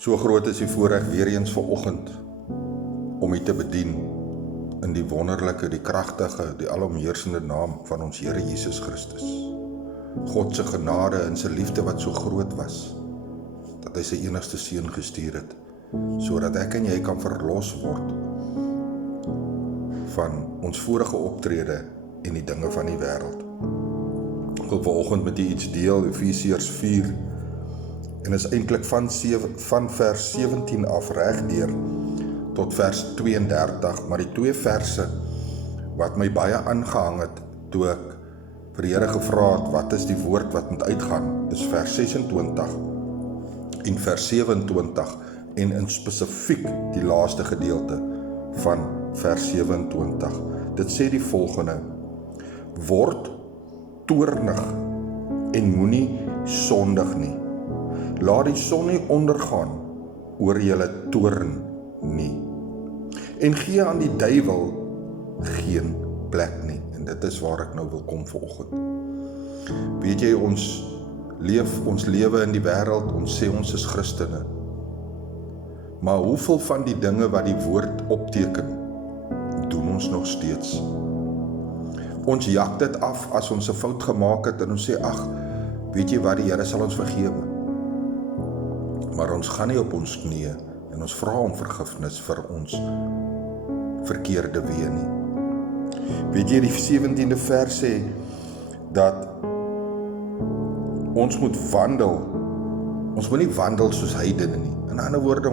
So groot is die voorreg weer eens vanoggend om U te bedien in die wonderlike, die kragtige, die alomheersende naam van ons Here Jesus Christus. God se genade en sy liefde wat so groot was, dat hy sy enigste seun gestuur het, sodat ek en jy kan verlos word van ons vorige optrede en die dinge van die wêreld. Ek wil vanoggend met U iets deel, Efesiërs 4, en is eintlik van vers 17 af regdeur tot vers 32, maar die twee verse wat my baie aangehang het, toe ek vir die Here gevra het, wat is die woord wat moet uitgaan, is vers 26 en vers 27, en in spesifiek die laaste gedeelte van vers 27. Dit sê die volgende: word toornig en moenie sondig nie. Laat die son nie ondergaan oor julle toorn nie. En gee aan die duiwel geen plek nie. En dit is waar ek nou wil kom vanoggend. Weet jy, ons lewe in die wêreld, ons sê ons is Christene. Maar hoeveel van die dinge wat die woord opteken, doen ons nog steeds? Ons jak dit af as ons 'n fout gemaak het en ons sê, ag, weet jy wat, die Here sal ons vergewe. Maar ons gaan nie op ons knieë en ons vra om vergifnis vir ons verkeerde weë nie. Weet jy, die 17de vers sê dat ons moet wandel. Ons moet nie wandel soos heidene nie. In ander woorde,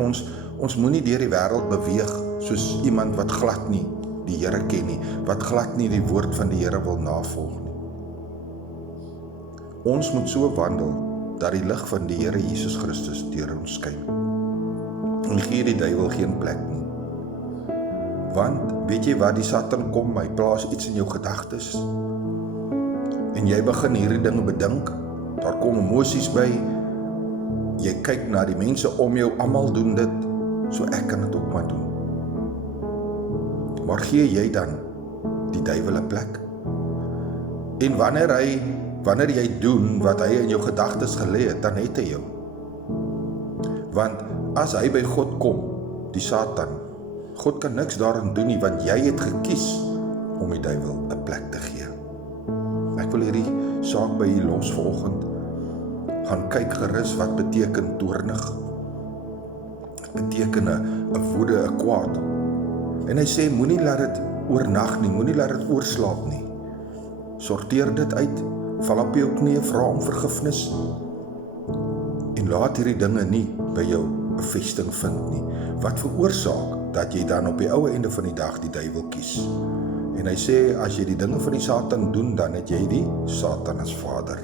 ons moet nie deur die wêreld beweeg soos iemand wat glad nie die Here ken nie, wat glad nie die woord van die Here wil navolg nie. Ons moet so wandel dat die lig van die Here Jesus Christus deur ons skyn. En gee die duiwel geen plek nie. Want, weet jy wat, die Satan kom, hy plaas iets in jou gedagtes, en jy begin hierdie dinge bedink, daar kom emosies by, jy kyk na die mense om jou, almal doen dit, so ek kan dit ook maar doen. Maar gee jy dan die duiwel 'n plek? En wanneer jy doen wat hy in jou gedagtes gelê het, dan het hy jou. Want as hy by God kom, die Satan, God kan niks daarin doen nie, want jy het gekies om die duiwel 'n plek te gee. Ek wil hierdie saak by u los vanoggend. Gaan kyk gerus wat beteken toornig. Dit beteken 'n woede, 'n kwaad. En hy sê, moenie laat dit oornag nie, moenie laat dit oorslaap nie. Sorteer dit uit, val op jou knieë, vra om vergifnis, en laat hierdie dinge nie by jou 'n vesting vind nie. Wat veroorsaak dat jy dan op die ou einde van die dag die duiwel kies? En hy sê, as jy die dinge van die Satan doen, dan het jy die Satan as vader.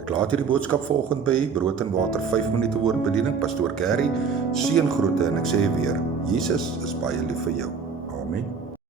Ek laat hierdie boodskap vanoggend by Brood en Water 5 minute woordbediening, Pastoor Gary, seëngroete, en ek sê weer, Jesus is baie lief vir jou. Amen.